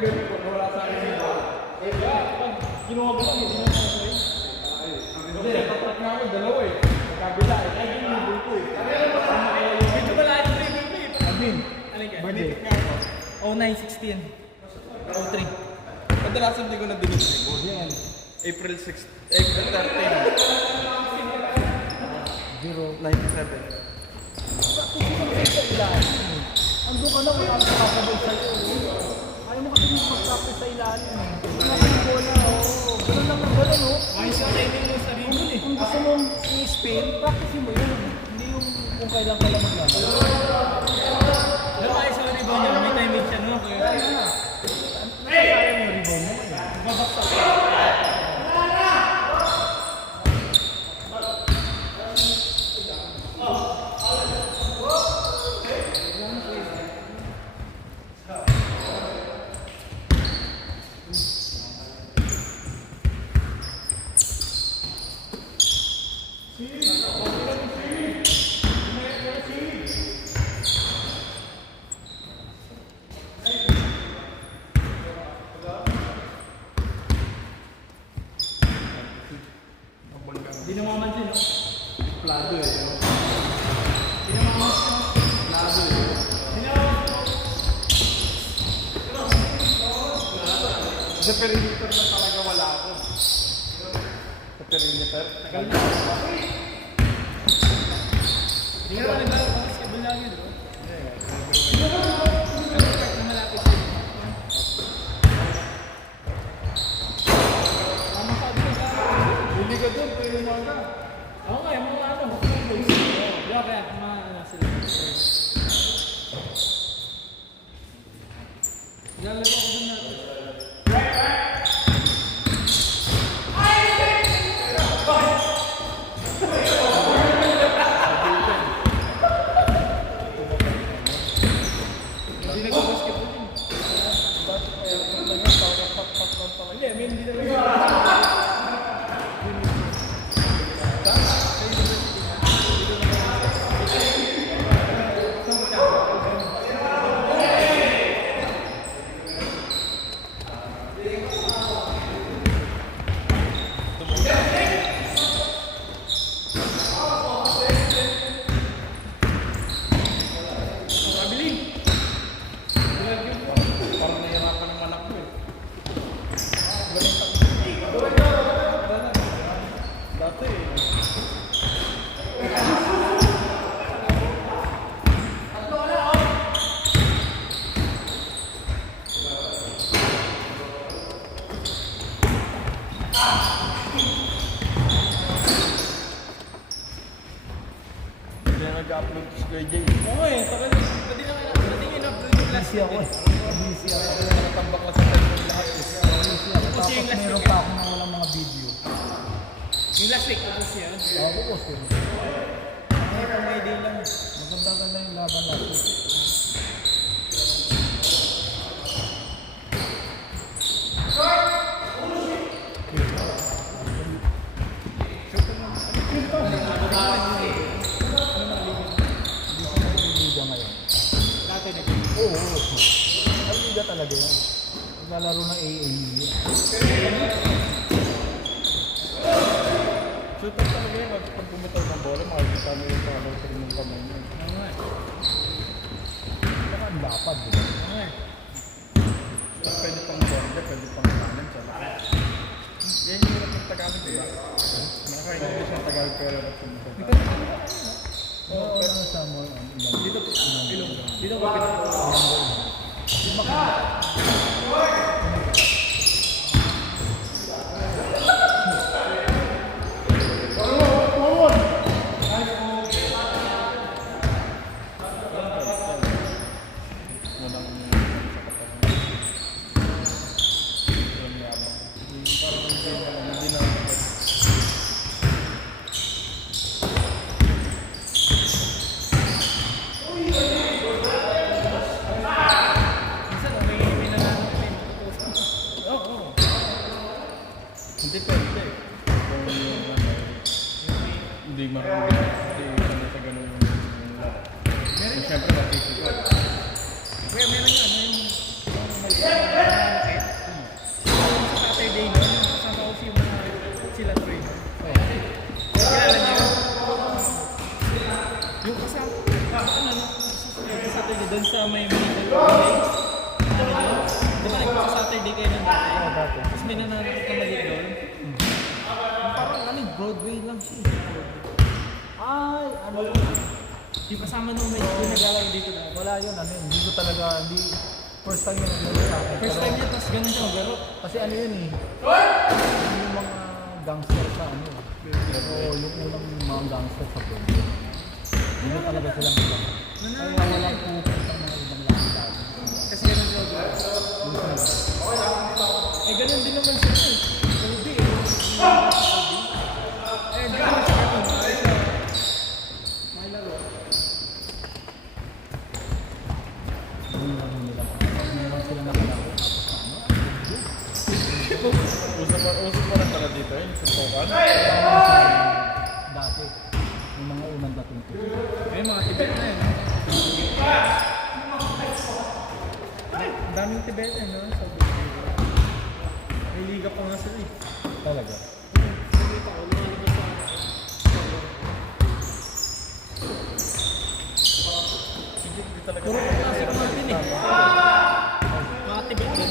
ganun ko, wala sa akin yung bola. Ginawa ko lang, hindi naman ako eh. Hindi, natatrack na ako, dalawa eh. Kabila eh, ay yung nibul ko eh. Medyo wala yung dribble mo eh. Admin, Ano ka? birthday nga ako. 0916. 03. Kadalasan hindi ko na dinibul. Yan. April 6, April 13. 097. Ando ka na, wala kang kakabay sa'yo. Ayaw mo kasi mag-practice sa ilalim. Wala ka ng bola, oo. Ganun lang ang bola, no? Ayos yung training mo sa rin eh. Kung gusto mong i-spin, practice mo yun. Hindi yung kung kailan ka lang maglalaro. Pero ayos yung rebound niya, may timing siya, no? Nasasayang yung rebound mo eh. Babaksak ka. Hindi na mamansin, no? Plado eh. Hindi na mamansin, no? Plado eh. Hindi na mamansin. Sa perimeter na talaga wala ako. Sa perimeter? Tagal na. Hindi ka naman naglaro, basketball lang yun, no? Pero kahit na malapit sa'yo. Tama ka, di ka. Huli ka doon, pero yung mga Oo nga, yung mga ano, di ba kaya ano sila. Lalaro ako dun natin. Hindi nag-basketball yun. Hindi, I mean, hindi na parang nahihirapan yung anak ko eh. Dati eh. Hindi na nag-upload si Kuya Jay. Oo eh, pwede na kayo natin upload yung last week eh. Busy ako. Kaya natambak na sa cellphone lahat eh. Kasi yung last Meron week pa ako ng walang mga video. yung last week tapos yan. Oo, bukas yun. Ay, kung may day lang. Maganda-ganda yung laban natin. Liga ngayon. Dati na Oo, oo. Ang liga talaga yan. Naglalaro ng AAU. Shooter talaga yun. Pag bumitaw ng bola, makikita mo yung pangalan sa inyong kamay niya. Oo nga. Saka ang lapad. Diba? Oo nga. Tapos pwede pang border, pwede pang kanan sa lahat. Yan yung hirap ng Tagalog, diba? Nakaka-English ng Tagalog pero hirap yung Oo, pero sa mo, Dito po. Dito po pinag-usapan. Minsan, may nangangalit. Oo. Hindi pwede. Kung hindi marunong, hindi ano sa ganun yung lahat. Siyempre, matitipid. Kaya meron yung ano yung Doon sa may middle place. Ano yun? Di ba nagsa-Saturday kayo ng dati? Oo, dati. Tapos may nananakit na maliit doon. Parang ano, Broadway lang siya. Ay, ano yun? Yung kasama nung may yung naglalaro dito na. Wala yun, ano yun. Hindi ko talaga, hindi. First time yun naglalaro sa akin. First Pero- time niya, tapos ganun siya maglaro. Kasi ano yun eh. Yung mga gangster sa ano. Pero yung unang mga gangster sa Pueblo. Hindi na talaga silang ilang. Kaya walang pupunta na ibang lahat. Kasi ganun siya maglaro. Eh ganun din naman siya eh. Ruby eh. Eh di naman siya ganun. Ay siya. Mailaro. Hindi lang nila. Hindi naman sila nakalaro. Usap mo rin pala dito yung suntukan. Dati. Yung mga unang dating ko. Ayun, mga Tibet na yun. Ang daming Tibet eh, no? Sa may liga pa nga sila eh. Talaga. Hindi talaga. Puro pa klase pa natin eh. Mga Tibet din.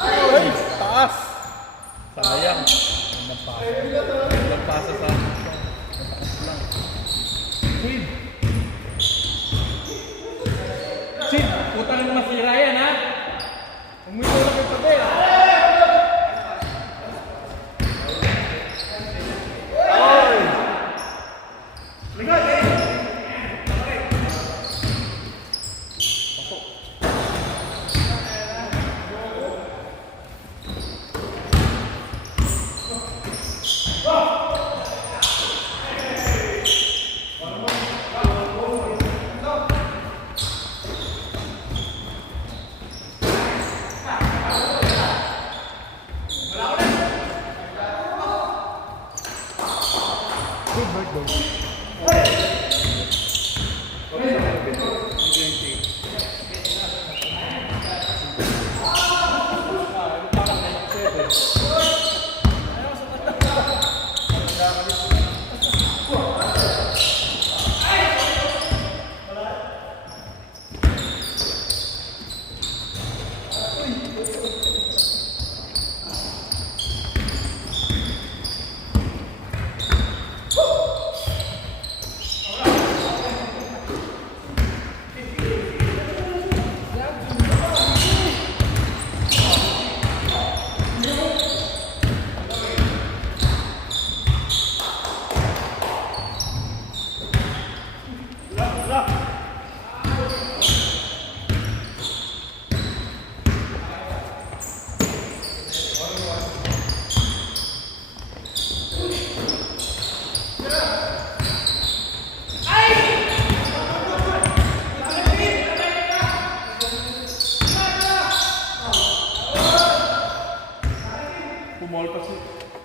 Ay! Taas! Sayang. Nagpasa sa taas lang. Sid! Sid! Putang na nasira yan ha! Umito lang yung tabi ha! Big birthday.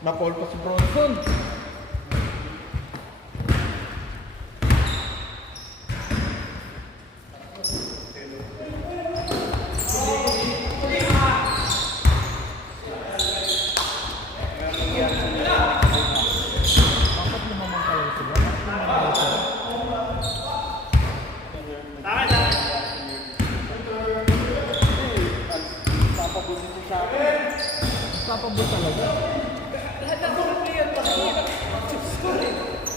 Napol pa si Bronson. Bakit lumaman talaga sila? Bakit lumaman sila? Papabot talaga.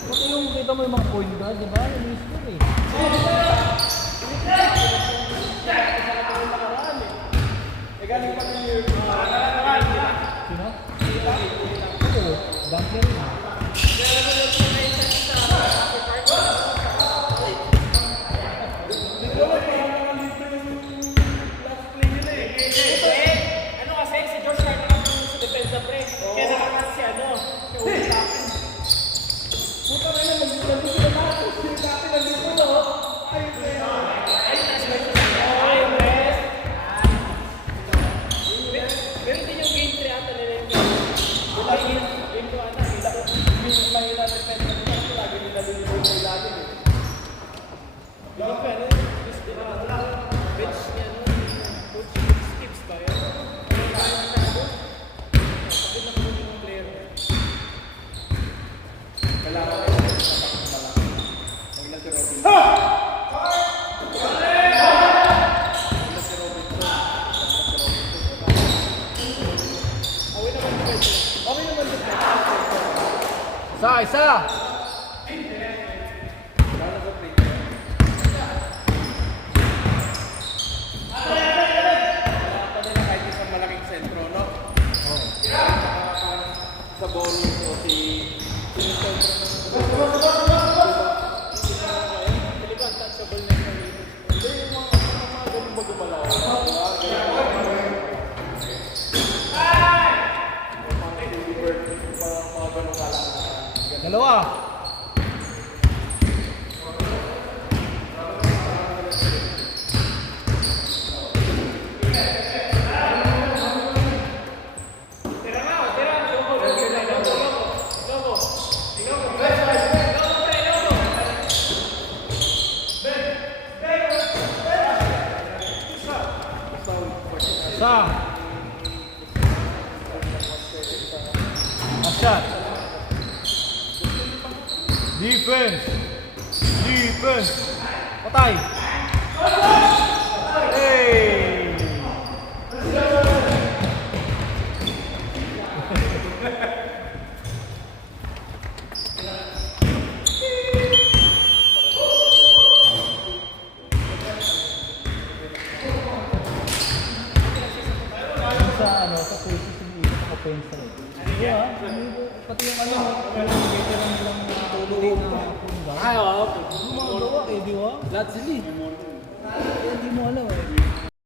Pati yung kita mo yung mga point guard, di ba? Ini-score eh. Sino? Oo, dunker rin. siya, pre. Kaya nakakat si ano. Siya ulit sa akin. Puta na lang, nandito sila lahat. Sila natin nandito, no? Ayun, pre. Ay, rest. Pero din yung game 3 ata nila yung game. Game 2 ata. Yung mahila na defense na nila. Lagi nila lulubog sa ilalim eh. Hindi pa ano. Bench niya no. Coach skips ba yun? Bakit na po yung player? Kailangan ko yung pag nag-Robin. Isa! Kahit isang malaking sentro, no? Sa bowling o si Dalawa! Isa! Action! Defense! Defense! Patay! Hey! Sa ano, sa coaches yung ikot ako pensa eh. Yeah, pati yung ano, veteran nilang tuloy na punga. Ay, oo. Gumagawa eh, di ba? Lahat sila eh. Hindi mo alam eh.